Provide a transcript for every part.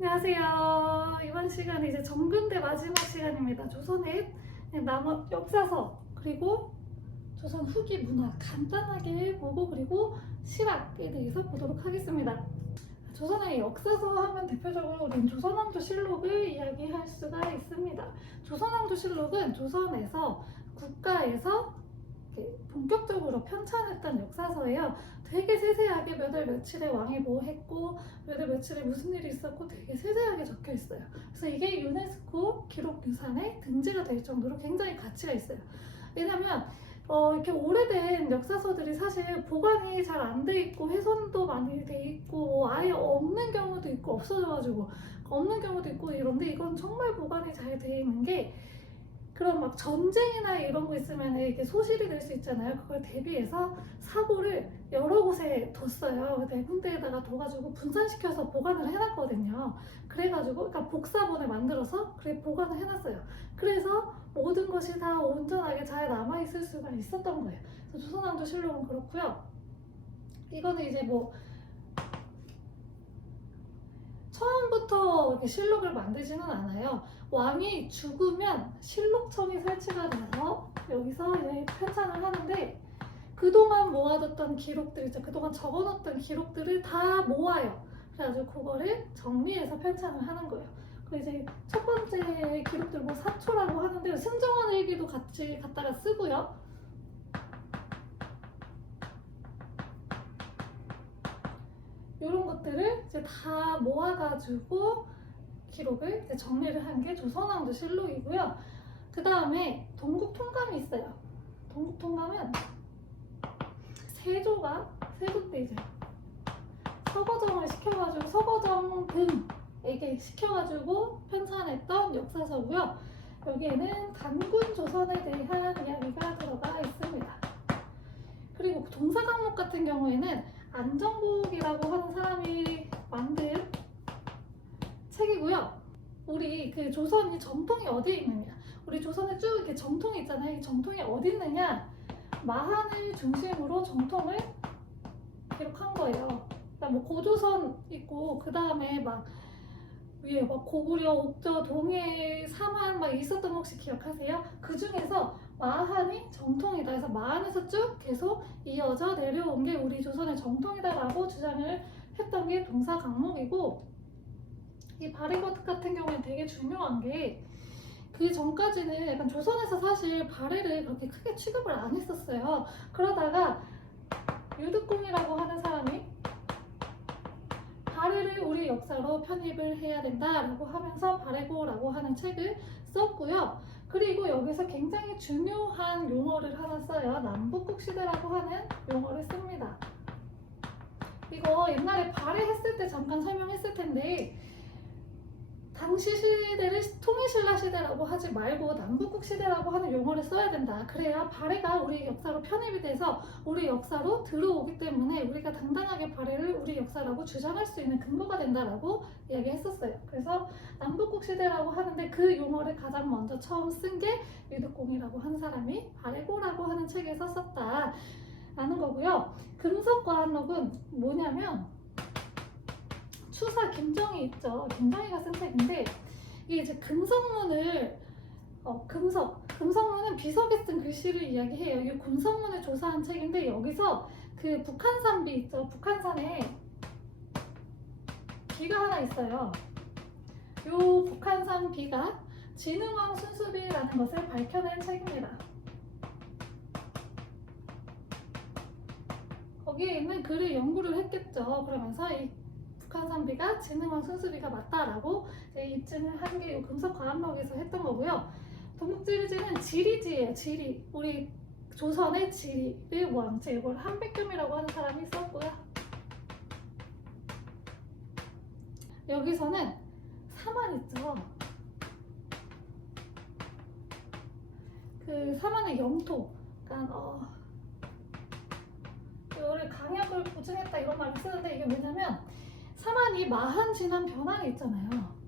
안녕하세요. 이번 시간은 이제 정근대 마지막 시간입니다. 조선의 역사서 그리고 조선 후기 문화 간단하게 보고 그리고 실학에 대해서 보도록 하겠습니다. 조선의 역사서 하면 대표적으로 우리는 조선왕조실록을 이야기할 수가 있습니다. 조선왕조실록은 조선에서 국가에서 본격적으로 편찬했던 역사서예요. 되게 세세하게 몇 월 며칠에 왕이 뭐 했고 몇 월 며칠에 무슨 일이 있었고 되게 세세하게 적혀 있어요. 그래서 이게 유네스코 기록유산에 등재가 될 정도로 굉장히 가치가 있어요. 왜냐면 이렇게 오래된 역사서들이 사실 보관이 잘 안 돼 있고 훼손도 많이 돼 있고 아예 없는 경우도 있고 없어져가지고 없는 경우도 있고 이런데 이건 정말 보관이 잘 돼 있는 게 그런 막 전쟁이나 이런 거 있으면 이게 소실이 될 수 있잖아요. 그걸 대비해서 사고를 여러 곳에 뒀어요. 네 군데에다가 둬가지고 분산시켜서 보관을 해놨거든요. 그래가지고 그러니까 복사본을 만들어서 그래 보관을 해놨어요. 그래서 모든 것이 다 온전하게 잘 남아있을 수가 있었던 거예요. 그래서 조선왕조실록은 그렇고요. 이거는 이제 뭐 처음부터 이렇게 실록을 만들지는 않아요. 왕이 죽으면 실록청이 설치가 돼서 여기서 이제 편찬을 하는데 그동안 모아뒀던 기록들 있죠. 그동안 적어놓던 기록들을 다 모아요. 그래가지고 그거를 정리해서 편찬을 하는 거예요. 그 이제 첫 번째 기록들 뭐 사초라고 하는데 승정원 일기도 같이 갖다가 쓰고요. 이런 것들을 이제 다 모아가지고 기록을 이제 정리를 한 게 조선왕조실록이고요. 그 다음에 동국통감이 있어요. 동국통감은 세조 때 이제 서거정을 시켜가지고 서거정 등에게 시켜가지고 편찬했던 역사서고요. 여기에는 단군 조선에 대한 이야기가 들어가 있습니다. 그리고 동사강록 같은 경우에는 안정복이라고 하는 사람이 만든 책이고요. 우리 그 조선이 정통이 어디에 있느냐? 우리 조선에 쭉 이렇게 정통이 있잖아요. 이 정통이 어디 있느냐? 마한을 중심으로 정통을 기록한 거예요. 그러니까 뭐 고조선 있고 그 다음에 막 위에 막 고구려, 옥저, 동해, 삼한 막 있었던 거 혹시 기억하세요? 그 중에서 마한이 정통이다 해서 마한에서 쭉 계속 이어져 내려온 게 우리 조선의 정통이다라고 주장을 했던 게 동사강목이고, 이 발해것 같은 경우는 되게 중요한 게 그 전까지는 약간 조선에서 사실 발해를 그렇게 크게 취급을 안 했었어요. 그러다가 유득공이라고 하는 사람이 발해를 우리 역사로 편입을 해야 된다라고 하면서 발해고라고 하는 책을 썼고요. 그리고 여기서 굉장히 중요한 용어를 하나 써요. 남북국 시대라고 하는 용어를 씁니다. 이거 옛날에 발해했을 때 잠깐 설명했을 텐데 당시 시대를 통일신라 시대라고 하지 말고 남북국 시대라고 하는 용어를 써야 된다. 그래야 발해가 우리 역사로 편입이 돼서 우리 역사로 들어오기 때문에 우리가 당당하게 발해를 우리 역사라고 주장할 수 있는 근거가 된다라고 이야기했었어요. 그래서 남북국 시대라고 하는데 그 용어를 가장 먼저 처음 쓴 게 유득공이라고 하는 사람이 발해고라고 하는 책에서 썼다라는 거고요. 금석과한록은 뭐냐면 추사 김정희 있죠. 김정희가 쓴 책인데 이게 이제 금성문을 금성문은 비석에 쓴 글씨를 이야기해요. 이게 금성문을 조사한 책인데 여기서 그 북한산비 있죠. 북한산에 비가 하나 있어요. 요 북한산 비가 진흥왕 순수비라는 것을 밝혀낸 책입니다. 거기에 있는 글을 연구를 했겠죠. 그러면서 이 북한산비가 진흥왕 순수비가 맞다라고 입증을 한 게 금석과학록에서 했던 거고요. 동국지리지는 지리지예요. 지리. 우리 조선의 지리를 왕제 이걸 한백겸이라고 하는 사람이 썼고요. 여기서는 사만 있죠. 그 사만의 영토. 그러니까 이거를 강약을 보증했다 이런 말을 쓰는데 이게 뭐냐면 사만이 마한 진한 변환이 있잖아요.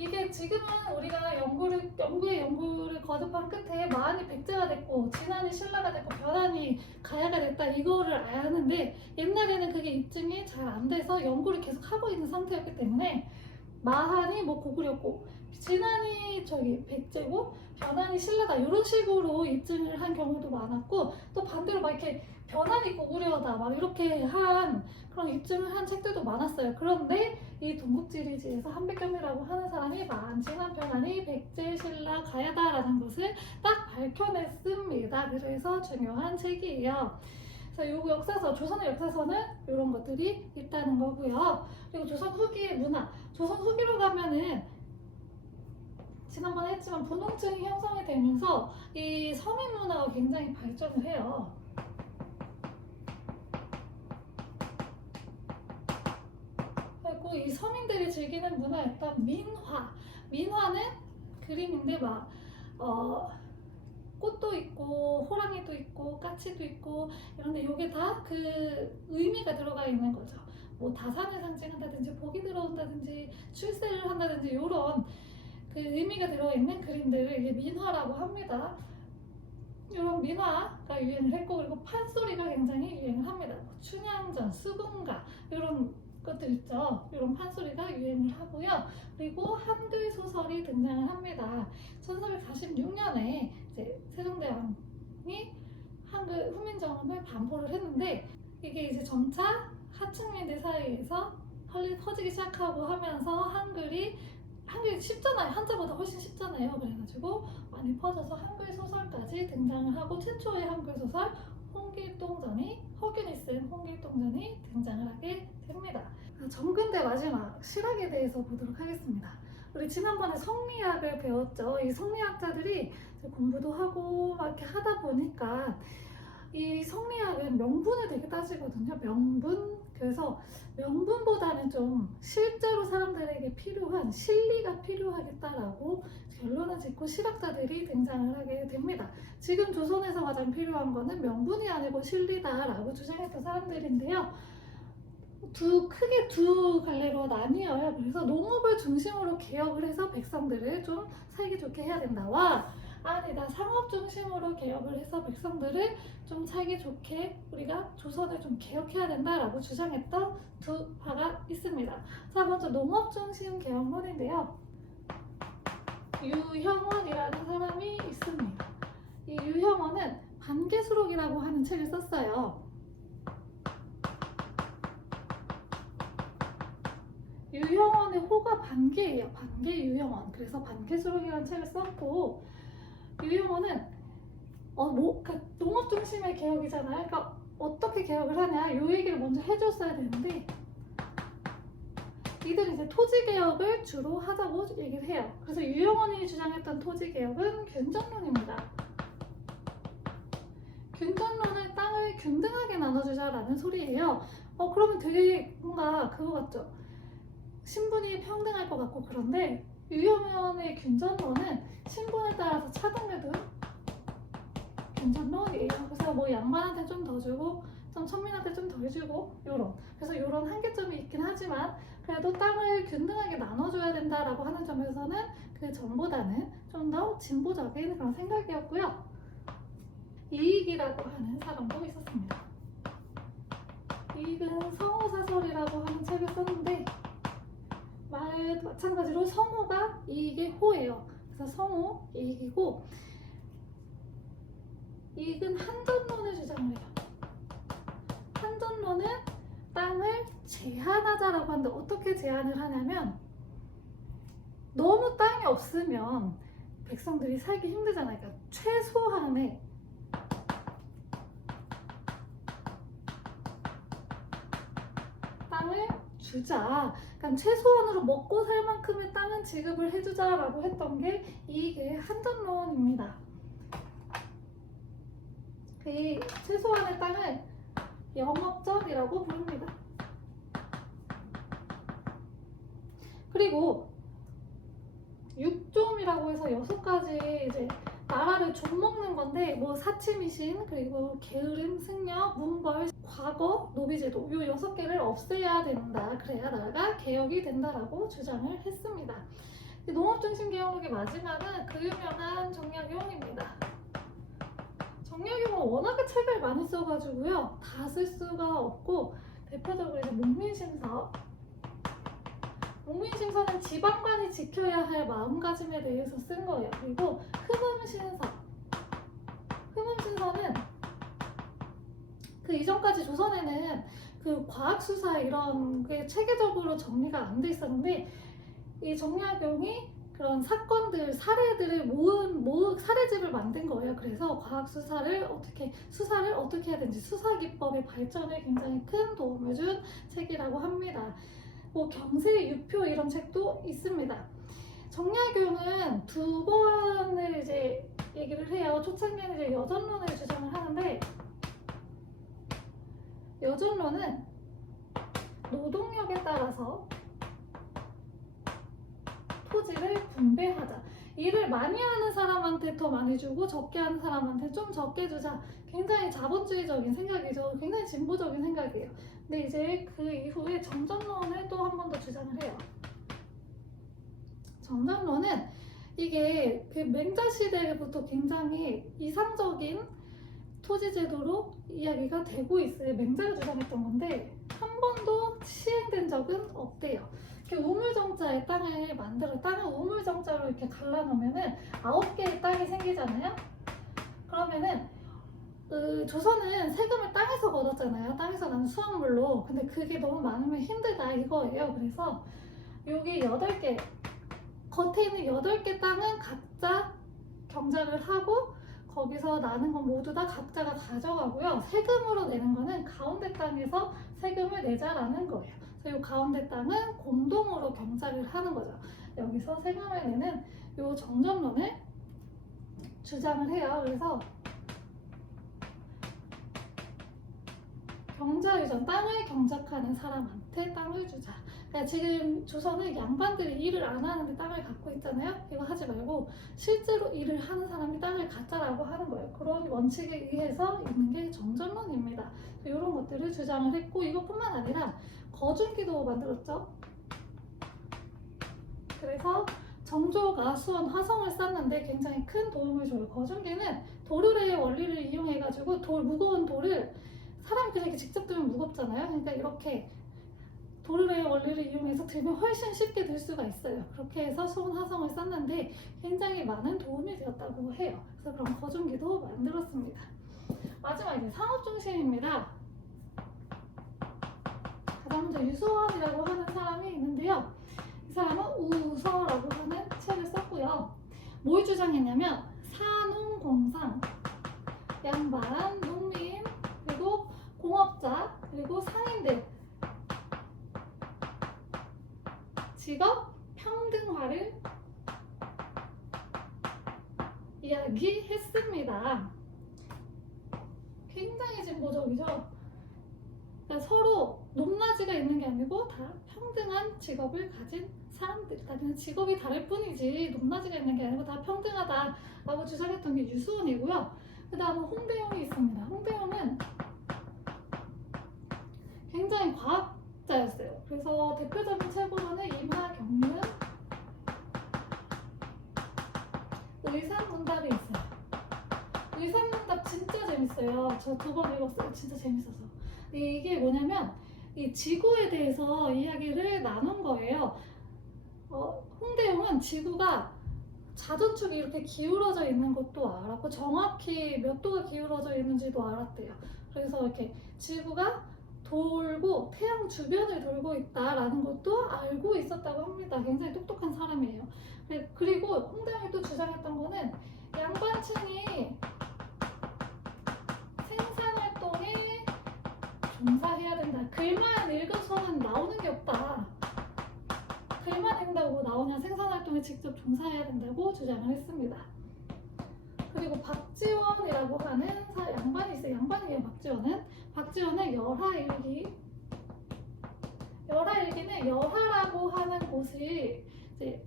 이게 지금은 우리가 연구에 거듭한 끝에 마한이 백제가 됐고 진한이 신라가 됐고 벼란이 가야가 됐다 이거를 아는데 옛날에는 그게 입증이 잘 안 돼서 연구를 계속 하고 있는 상태였기 때문에 마한이 뭐 고구려고 진한이 저기 백제고 변한이 신라다 이런 식으로 입증을 한 경우도 많았고 또 반대로 막 이렇게 변한이 고구려다 막 이렇게 한 그런 입증을 한 책들도 많았어요. 그런데 이 동국지리지에서 한백겸이라고 하는 사람이 마한, 진한, 변한이 백제, 신라, 가야다라는 것을 딱 밝혀냈습니다. 그래서 중요한 책이에요. 그래서 요 역사서, 조선의 역사서는 이런 것들이 있다는 거고요. 그리고 조선 후기의 문화, 조선 후기로 가면은 지난번에 했지만 분홍증이 형성이 되면서 이 서민 문화가 굉장히 발전을 해요. 그리고 이 서민들이 즐기는 문화였던 민화. 민화는 그림인데 막 꽃도 있고 호랑이도 있고 까치도 있고 이런데 이게 다 그 의미가 들어가 있는 거죠. 뭐 다산을 상징한다든지 복이 들어온다든지 출세를 한다든지 이런 그 의미가 들어있는 그림들을 이제 민화라고 합니다. 이런 민화가 유행을 했고 그리고 판소리가 굉장히 유행을 합니다. 뭐 춘향전, 수군가 이런 것들 있죠. 이런 판소리가 유행을 하고요. 그리고 한글 소설이 등장을 합니다. 1446년에 이제 세종대왕이 한글 후민정음을 반포를 했는데 이게 이제 점차 하층민들 사이에서 널리 퍼지기 시작하고 하면서 한글이 쉽잖아요. 한자보다 훨씬 쉽잖아요. 그래가지고 많이 퍼져서 한글 소설까지 등장을 하고 최초의 한글 소설 홍길동전이 허균이 쓴 홍길동전이 등장을 하게 됩니다. 정근대 마지막 실학에 대해서 보도록 하겠습니다. 우리 지난번에 성리학을 배웠죠. 이 성리학자들이 공부도 하고 막 이렇게 하다 보니까 이 성리학은 명분을 되게 따지거든요. 명분. 그래서 명분보다는 좀 실제로 사람들에게 필요한 실리가 필요하겠다라고 결론을 짓고 실학자들이 등장을 하게 됩니다. 지금 조선에서 가장 필요한 거는 명분이 아니고 실리다라고 주장했던 사람들인데요. 크게 두 갈래로 나뉘어요. 그래서 농업을 중심으로 개혁을 해서 백성들을 좀 살기 좋게 해야 된다와 아니다, 상업 중심으로 개혁을 해서 백성들을 좀 살기 좋게 우리가 조선을 좀 개혁해야 된다라고 주장했던 두 파가 있습니다. 자, 먼저 농업 중심 개혁론인데요. 유형원이라는 사람이 있습니다. 이 유형원은 반개수록이라고 하는 책을 썼어요. 유형원의 호가 반개예요. 반개 유형원. 그래서 반개수록이라는 책을 썼고 유형원은 그러니까 농업 중심의 개혁이잖아요. 그러니까 어떻게 개혁을 하냐 이 얘기를 먼저 해줬어야 되는데 이들은 이제 토지 개혁을 주로 하자고 얘기를 해요. 그래서 유형원이 주장했던 토지 개혁은 균전론입니다. 균전론은 땅을 균등하게 나눠주자라는 소리예요. 그러면 되게 뭔가 그거 같죠? 신분이 평등할 것 같고 그런데 유형원의 균전론은 신분에 따라서 차등을 둔 균전론이에요. 그래서 뭐 양반한테 좀 더 주고 좀 천민한테 좀 덜 주고 요런 그래서 요런 한계점이 있긴 하지만 그래도 땅을 균등하게 나눠줘야 된다라고 하는 점에서는 그 전보다는 좀 더 진보적인 그런 생각이었고요. 이익이라고 하는 사람도 있었습니다. 이익은 성호사설이라고 하는 책을 썼는데 마찬가지로 성호가 이익의 호예요. 그래서 성호 이익이고 이익은 한전론을 주장을 해요. 한전론은 땅을 제한하자라고 하는데 어떻게 제한을 하냐면 너무 땅이 없으면 백성들이 살기 힘들잖아요. 그러니까 최소한의 땅을 주자. 그러니까 최소한으로 먹고 살 만큼의 땅은 지급을 해주자라고 했던 게 이익의 한전론입니다. 그 최소한의 땅을 영업전이라고 부릅니다. 그리고 육좀이라고 해서 6가지 이제 나라를 좀 먹는 건데 뭐 사치미신 그리고 게으름, 승려, 문벌, 과거, 노비제도 요 6개를 없애야 된다. 그래야 나라가 개혁이 된다라고 주장을 했습니다. 농업중심기억록의 마지막은 그 유명한 정약용입니다. 정약용은 워낙에 책을 많이 써가지고요. 다 쓸 수가 없고 대표적으로 이제 목민심서. 목민심서는 지방관이 지켜야 할 마음가짐에 대해서 쓴 거예요. 그리고 흠음신서. 흠음신서는 그 이전까지 조선에는 그 과학수사 이런 게 체계적으로 정리가 안 돼 있었는데 이 정약용이 그런 사건들, 사례들을 모은 사례집을 만든 거예요. 그래서 과학 수사를 어떻게 해야 되는지 수사 기법의 발전에 굉장히 큰 도움을 준 책이라고 합니다. 뭐 경세 유표 이런 책도 있습니다. 정약용은 두 번을 이제 얘기를 해요. 초창기에는 이제 여전론을 주장을 하는데 여전론은 노동력에 따라서 토지를 분배하자. 일을 많이 하는 사람한테 더 많이 주고 적게 하는 사람한테 좀 적게 주자. 굉장히 자본주의적인 생각이죠. 굉장히 진보적인 생각이에요. 근데 이제 그 이후에 정전론을 또 한 번 더 주장을 해요. 정전론은 이게 그 맹자 시대부터 굉장히 이상적인 토지 제도로 이야기가 되고 있어요. 맹자가 주장했던 건데 한 번도 시행된 적은 없대요. 이렇게 우물정자의 땅을 만들어 땅을 우물정자로 이렇게 갈라놓으면은 9개의 땅이 생기잖아요. 그러면은 조선은 세금을 땅에서 걷었잖아요. 땅에서 나는 수확물로. 근데 그게 너무 많으면 힘들다 이거예요. 그래서 여기 8개 겉에 있는 8개 땅은 각자 경작을 하고 거기서 나는 건 모두 다 각자가 가져가고요. 세금으로 내는 거는 가운데 땅에서 세금을 내자라는 거예요. 그래서 이 가운데 땅은 공동으로 경작을 하는 거죠. 여기서 세금을 내는 이 정전론을 주장을 해요. 그래서 경작이전 땅을 경작하는 사람한테 땅을 주자. 그러니까 지금 조선은 양반들이 일을 안 하는데 땅을 갖고 있잖아요. 이거 하지 말고 실제로 일을 하는 사람이 땅을 갖자라고 하는 거예요. 그런 원칙에 의해서 있는 게 정전론입니다. 이런 것들을 주장을 했고 이것뿐만 아니라 거중기도 만들었죠. 그래서 정조가 수원 화성을 쌓는데 굉장히 큰 도움을 줘요. 거중기는 도르래의 원리를 이용해가지고 무거운 돌을 사람이 그냥 직접 들면 무겁잖아요. 그러니까 이렇게 도르래의 원리를 이용해서 들면 훨씬 쉽게 들 수가 있어요. 그렇게 해서 수원 화성을 쌓는데 굉장히 많은 도움이 되었다고 해요. 그래서 그런 거중기도 만들었습니다. 마지막 이제 상업중심입니다. 가장 먼저 유소원이라고 하는 사람이 있는데요. 이 사람은 우서라고 하는 책을 썼고요. 뭘 주장했냐면 사농공상, 양반, 농민, 그리고 공업자, 그리고 상인들 직업 평등화를 이야기했습니다. 굉장히 진보적이죠. 그러니까 서로 높낮이가 있는 게 아니고 다 평등한 직업을 가진 사람들, 그냥 직업이 다를 뿐이지 높낮이가 있는 게 아니고 다 평등하다라고 주장했던 게 유수원이고요. 그 다음은 홍대영이 있습니다. 홍대영은 굉장히 과학자였어요. 그래서 대표적인 책으로는 임하경륜, 의산문답이 있어요. 의산문답 진짜 재밌어요. 저 2번 읽었어요. 진짜 재밌어서. 이게 뭐냐면 이 지구에 대해서 이야기를 나눈 거예요. 홍대용은 지구가 자전축이 이렇게 기울어져 있는 것도 알았고 정확히 몇 도가 기울어져 있는지도 알았대요. 그래서 이렇게 지구가 돌고 태양 주변을 돌고 있다라는 것도 알고 있었다고 합니다. 굉장히 똑똑한 사람이에요. 그리고 홍대용이 또 주장했던 거는 양반층이 생산활동에 종사해야 된다. 글만 읽어서는 나오는 게 없다. 글만 읽는다고 나오냐, 생산활동에 직접 종사해야 된다고 주장을 했습니다. 그리고 박지원이라고 하는 양반이 있어요. 양반이에요. 박지원은 열하일기는 열하라고 하는 곳이 이제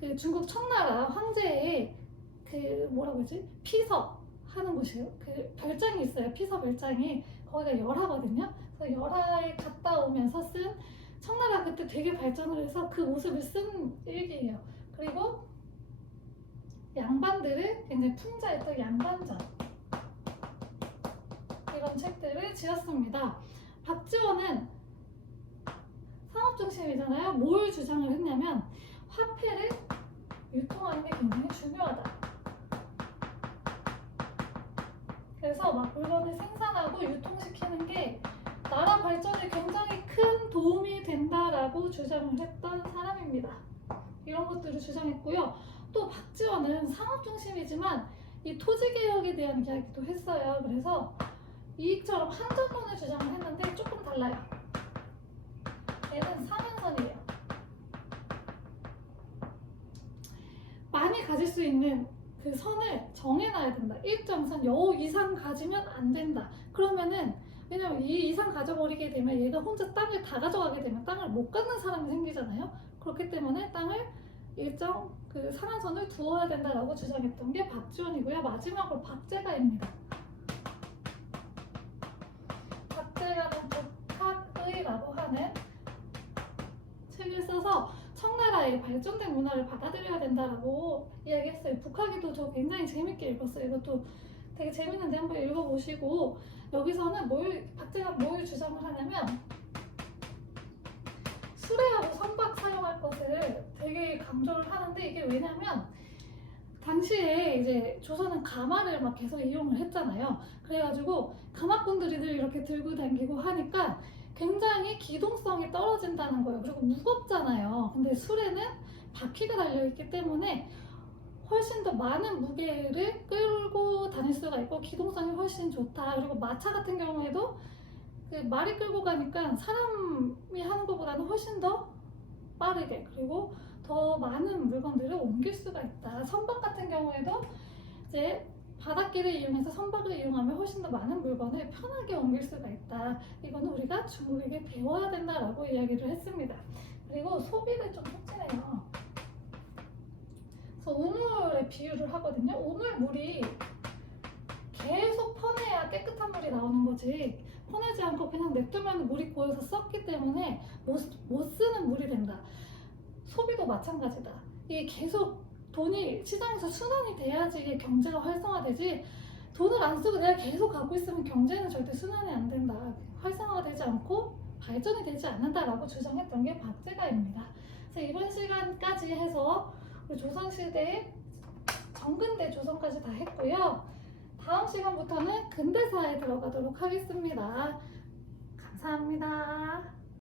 그 중국 청나라 황제의 그 뭐라고 하지? 피서 하는 곳이에요. 그 별장이 있어요. 피서 별장이. 거기가 열하거든요. 그래서 열하에 갔다 오면서 쓴 청나라 그때 되게 발전을 해서 그 모습을 쓴 일기예요. 그리고 양반들을 굉장히 풍자했던 양반전, 이런 책들을 지었습니다. 박지원은 상업중심이잖아요. 뭘 주장을 했냐면 화폐를 유통하는 게 굉장히 중요하다. 그래서 막 물건을 생산하고 유통시키는 게 나라 발전에 굉장히 큰 도움이 된다라고 주장을 했던 사람입니다. 이런 것들을 주장했고요. 또 박지원은 상업중심이지만 이 토지개혁에 대한 이야기도 했어요. 그래서 이처럼 한전론을 주장을 했는데 조금 달라요. 얘는 상한선이에요. 많이 가질 수 있는 그 선을 정해놔야 된다. 일정선 요 이상 가지면 안 된다. 그러면은 왜냐면 이 이상 가져버리게 되면 얘가 혼자 땅을 다 가져가게 되면 땅을 못 갖는 사람이 생기잖아요. 그렇기 때문에 땅을 일정 그 상한선을 두어야 된다라고 주장했던 게 박지원이고요. 마지막으로 박제가입니다. 박제가는 북학의라고 하는 책을 써서 청나라의 발전된 문화를 받아들여야 된다라고 이야기했어요. 북학의도 저 굉장히 재밌게 읽었어요. 이것도 되게 재밌는데 한번 읽어보시고, 여기서는 박제가 뭘 주장을 하냐면 수레하고 선박 사용할 것을 되게 강조를 하는데, 이게 왜냐면 당시에 이제 조선은 가마를 막 계속 이용을 했잖아요. 그래가지고 가마꾼들이 늘 이렇게 들고 다니고 하니까 굉장히 기동성이 떨어진다는 거예요. 그리고 무겁잖아요. 근데 수레는 바퀴가 달려있기 때문에 훨씬 더 많은 무게를 끌고 다닐 수가 있고 기동성이 훨씬 좋다. 그리고 마차 같은 경우에도 그 말이 끌고 가니까 사람이 하는 것보다는 훨씬 더 빠르게, 그리고 더 많은 물건들을 옮길 수가 있다. 선박 같은 경우에도 이제 바닷길을 이용해서 선박을 이용하면 훨씬 더 많은 물건을 편하게 옮길 수가 있다. 이거는 우리가 중국에게 배워야 된다라고 이야기를 했습니다. 그리고 소비를 좀 촉진해요. 그래서 우물에 비유를 하거든요. 우물물이 계속 퍼내야 깨끗한 물이 나오는 거지, 퍼내지 않고 그냥 냅두면 물이 고여서 썩기 때문에 못 쓰는 물이 된다. 소비도 마찬가지다. 이게 계속 돈이 시장에서 순환이 돼야지 경제가 활성화되지, 돈을 안 쓰고 내가 계속 갖고 있으면 경제는 절대 순환이 안 된다. 활성화가 되지 않고 발전이 되지 않는다라고 주장했던 게 박제가입니다. 그래서 이번 시간까지 해서 우리 조선시대, 정근대 조선까지 다 했고요. 다음 시간부터는 근대사에 들어가도록 하겠습니다. 감사합니다.